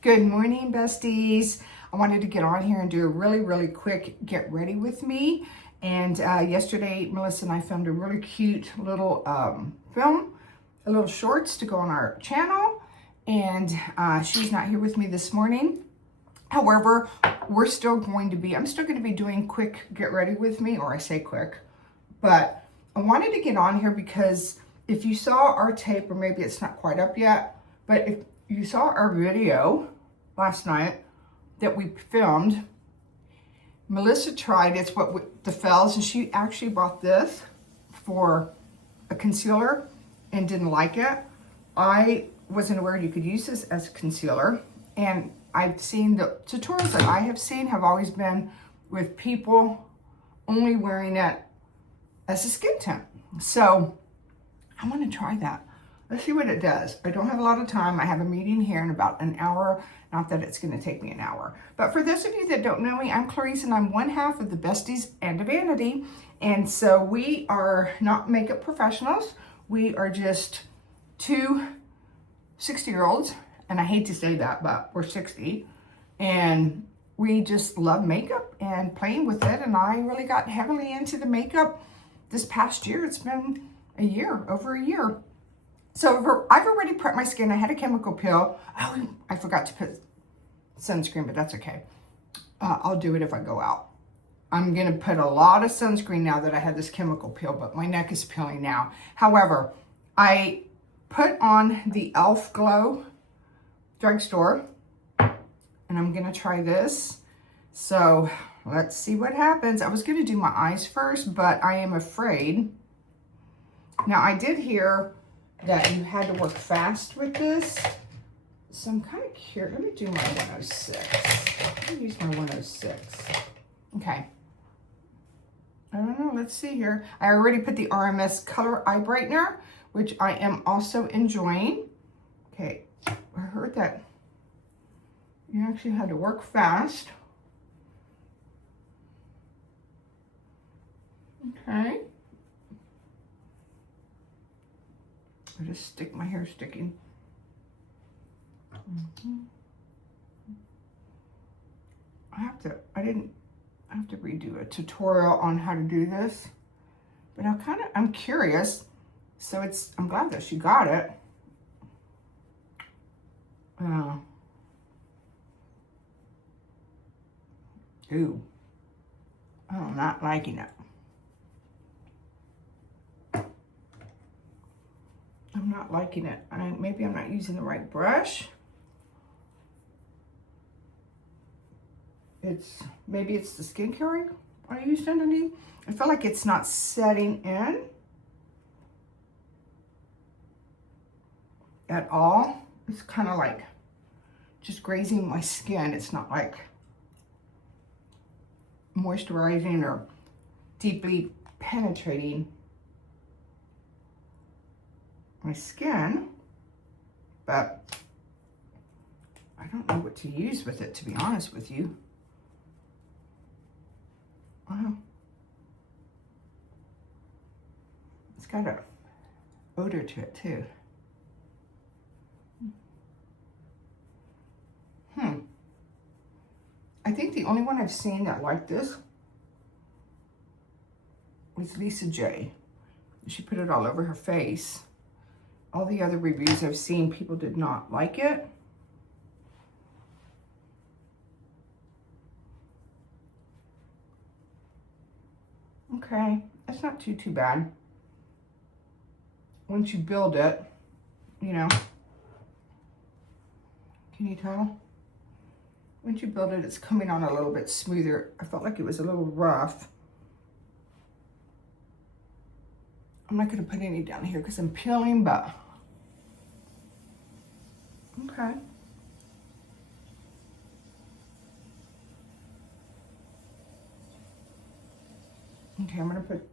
Good morning, besties. I wanted to get on here and do a really quick get ready with me. And yesterday, Melissa and I filmed a really cute little film, a little shorts to go on our channel. And she's not here with me this morning. However, I'm still going to be doing quick get ready with me, or I say quick. But I wanted to get on here because if you saw our tape, or maybe it's not quite up yet, but if you saw our video last night that we filmed, Melissa tried the Fells, and she actually bought this for a concealer and didn't like it. I wasn't aware you could use this as a concealer, and I've seen the tutorials that I have seen have always been with people only wearing it as a skin tint. So I want to try that. Let's see what it does. I don't have a lot of time. I have a meeting here in about an hour. Not that it's going to take me an hour. But for those of you that don't know me, I'm Clarice, and I'm one half of the Besties and a Vanity. And so we are not makeup professionals. We are just two 60-year-olds. And I hate to say that, but we're 60. And we just love makeup and playing with it. And I really got heavily into the makeup this past year. It's been over a year. So I've already prepped my skin. I had a chemical peel. Oh, I forgot to put sunscreen, but that's okay. I'll do it if I go out. I'm going to put a lot of sunscreen now that I had this chemical peel, but my neck is peeling now. However, I put on the e.l.f. Glow drugstore, and I'm going to try this. So let's see what happens. I was going to do my eyes first, but I am afraid. Now, I did hear that you had to work fast with this. So I'm kind of curious. Let me do my 106. Let me use my 106. Okay. I don't know. Let's see here. I already put the RMS Color Eye Brightener, which I am also enjoying. Okay. I heard that you actually had to work fast. Okay. I just stick my hair sticking. I have to redo a tutorial on how to do this, but I'm curious. So I'm glad that she got it. Ooh, I'm not liking it. I'm not liking it. Maybe I'm not using the right brush. Maybe it's the skincare I used underneath. I feel like it's not setting in at all. It's kind of like just grazing my skin. It's not like moisturizing or deeply penetrating my skin, but I don't know what to use with it, to be honest with you. It's got an odor to it too. I think the only one I've seen that liked this was Lisa J. She put it all over her face. All the other reviews I've seen, people did not like it. Okay, that's not too bad. Once you build it, you know, can you tell? Once you build it, it's coming on a little bit smoother. I felt like it was a little rough. I'm not going to put any down here because I'm peeling, but okay. Okay, I'm going to put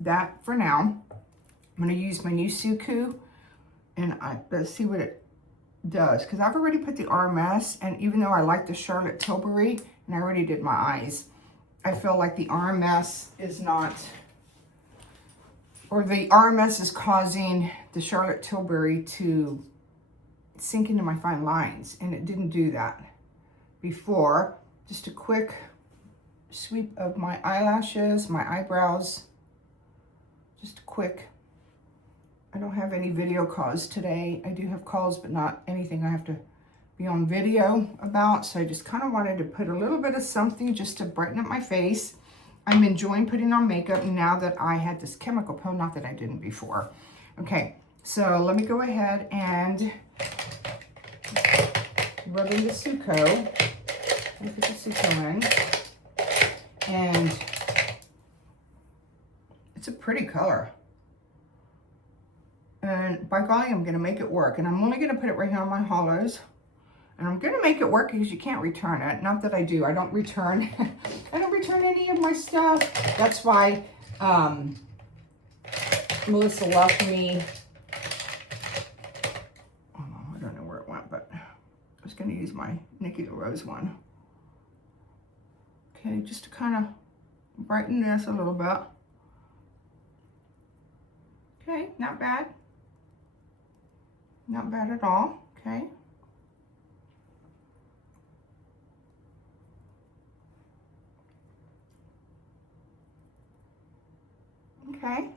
that for now. I'm going to use my new Suku, and let's see what it does, because I've already put the RMS, and even though I like the Charlotte Tilbury, and I already did my eyes, I feel like the RMS is not, or the RMS is causing the Charlotte Tilbury to sink into my fine lines, and it didn't do that before. Just a quick sweep of my eyelashes, my eyebrows, just a quick. I don't have any video calls today. I do have calls, but not anything I have to be on video about. So I just kind of wanted to put a little bit of something just to brighten up my face. I'm enjoying putting on makeup now that I had this chemical peel, not that I didn't before. Okay, so let me go ahead and rub in the Suco. Let me put the Suco in. And it's a pretty color. And by golly, I'm gonna make it work. And I'm only gonna put it right here on my hollows. And I'm gonna make it work because you can't return it. Not that I do, I don't return, I don't return any of my stuff. That's why Melissa left me, oh, I don't know where it went, but I was gonna use my Nikki LaRose one. Okay, just to kind of brighten this a little bit. Okay, not bad. Not bad at all, okay. Okay.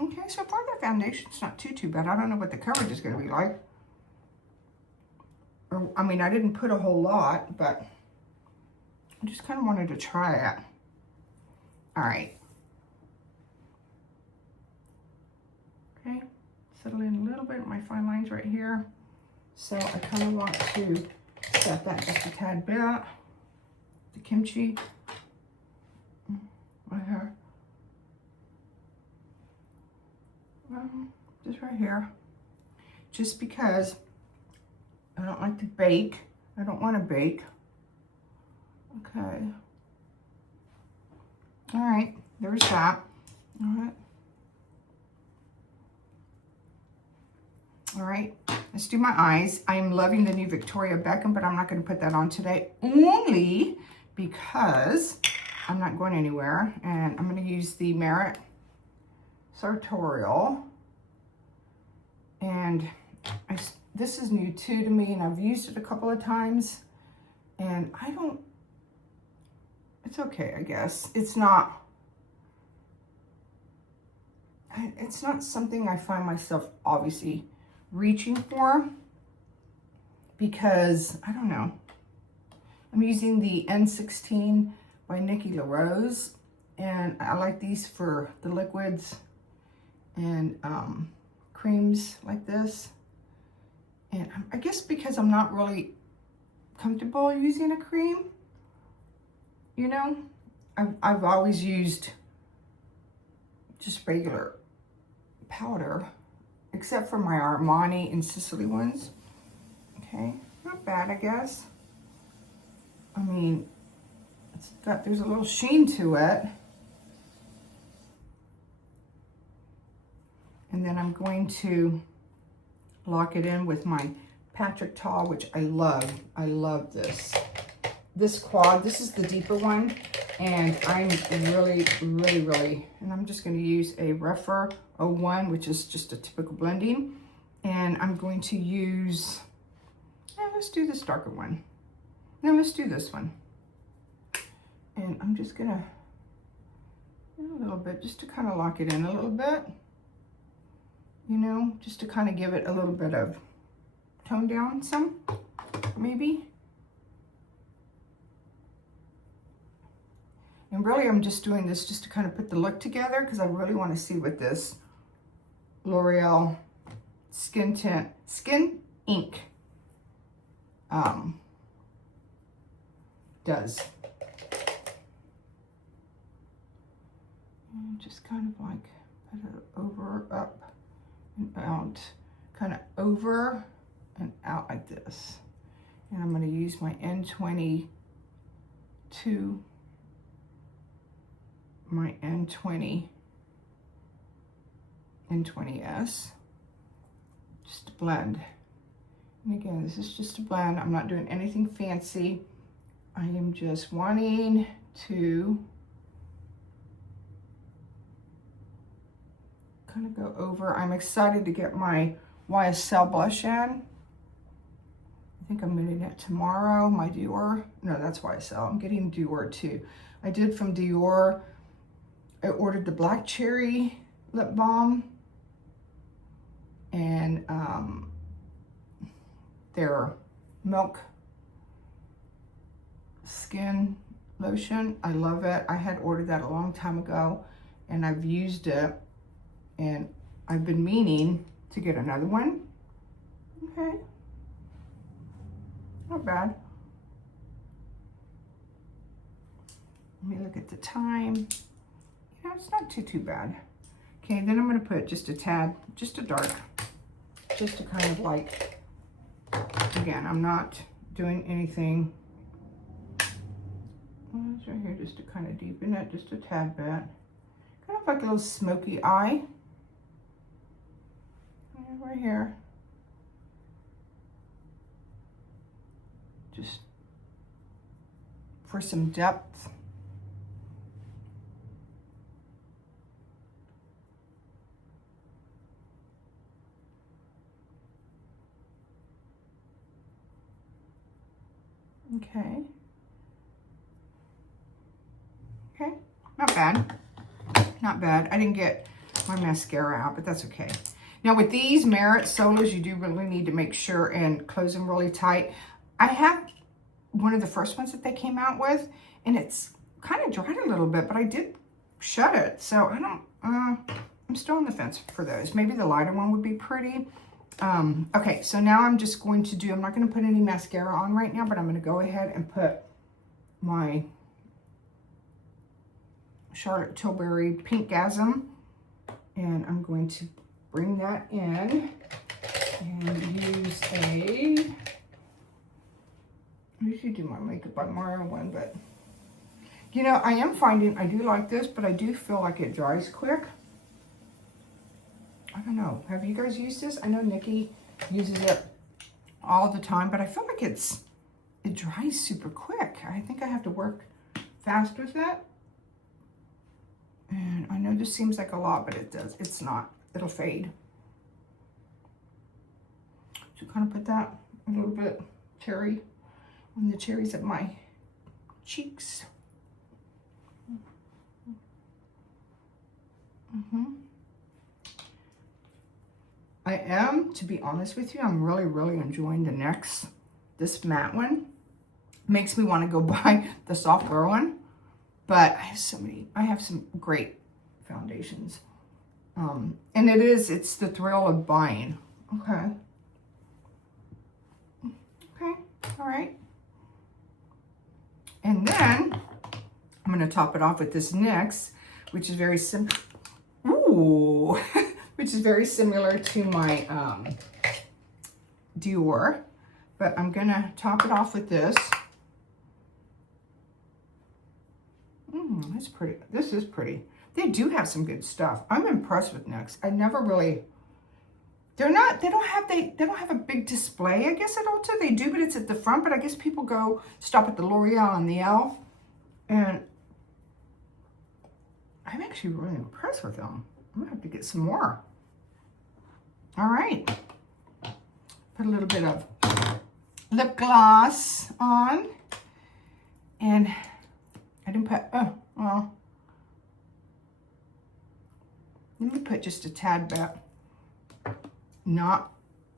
Okay, so far the foundation's not too bad. I don't know what the coverage is gonna be like. Or, I mean, I didn't put a whole lot, but I just kind of wanted to try it. All right. Okay, settle in a little bit, my fine lines right here. So I kind of want to set that just a tad bit. The kimchi right here. Just right here. Just because I don't like to bake. I don't want to bake. Okay. All right, there's that. All right. All right, let's do my eyes. I'm loving the new Victoria Beckham, but I'm not going to put that on today, only because I'm not going anywhere. And I'm going to use the Merit Sartorial. And this is new too to me, and I've used it a couple of times. And I don't, it's okay, I guess. It's not something I find myself obviously reaching for, because I don't know. I'm using the N16 by Nikki LaRose, and I like these for the liquids and creams like this. And I guess because I'm not really comfortable using a cream, you know, I've always used just regular powder, except for my Armani and Sicily ones. Okay, not bad, I guess. I mean, there's a little sheen to it. And then I'm going to lock it in with my Patrick Tall, which I love. I love this. This quad, this is the deeper one. And I'm really, and I'm just going to use a rougher 01, which is just a typical blending. And I'm going to use, let's do this darker one. No, let's do this one. And I'm just going to, a little bit, just to kind of lock it in a little bit. You know, just to kind of give it a little bit of tone down some, maybe. And really, I'm just doing this just to kind of put the look together, because I really want to see what this L'Oreal Skin Ink does. And just kind of like put it over, up, and out, kind of over and out like this. And I'm going to use my N22, my N20S, just to blend. And again, this is just a blend. I'm not doing anything fancy. I am just wanting to kind of go over. I'm excited to get my YSL blush in. I think I'm getting it tomorrow, my Dior. No, that's YSL. I'm getting Dior too. I did from Dior, I ordered the Black Cherry lip balm and their Milk Skin lotion. I love it. I had ordered that a long time ago and I've used it, and I've been meaning to get another one. Okay, not bad. Let me look at the time. You know, it's not too bad. Okay, then I'm gonna put just a tad, just a dark, just to kind of like, again, I'm not doing anything. It's right here just to kind of deepen it, just a tad bit. Kind of like a little smoky eye. And right here. Just for some depth. Okay. Okay, not bad. Not bad. I didn't get my mascara out, but that's okay. Now with these Merit Solos, you do really need to make sure and close them really tight. I have one of the first ones that they came out with, and it's kind of dried a little bit, but I did shut it. So I don't, I'm still on the fence for those. Maybe the lighter one would be pretty. Okay, so now I'm just going to do, I'm not going to put any mascara on right now, but I'm going to go ahead and put my Charlotte Tilbury Pinkgasm, and I'm going to bring that in and use I usually do my Makeup by Mario one, but you know, I am finding I do like this, but I do feel like it dries quick. I don't know. Have you guys used this? I know Nikki uses it all the time, but I feel like it dries super quick. I think I have to work fast with it. And I know this seems like a lot, but it does. It's not. It'll fade. So kind of put that a little bit cherry on the cherries of my cheeks. I am, to be honest with you, I'm really enjoying the NYX. This matte one makes me want to go buy the soft wear one. But I have some great foundations. And it's the thrill of buying. Okay. Okay, all right. And then I'm gonna top it off with this NYX, which is very simple. Ooh, which is very similar to my Dior. But I'm gonna top it off with this. That's pretty. This is pretty. They do have some good stuff. I'm impressed with NYX. I never really. They don't have a big display. I guess at Ulta they do, but it's at the front. But I guess people stop at the L'Oreal and the ELF, and I'm actually really impressed with them. I'm gonna have to get some more. All right. Put a little bit of lip gloss on, and I didn't put, oh, well, let me put just a tad bit. I'm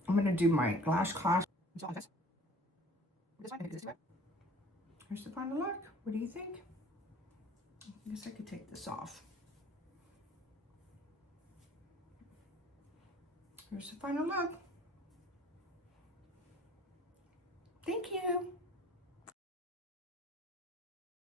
going to do my lash class. Here's the final look. What do you think? I guess I could take this off. Here's the final look. Thank you.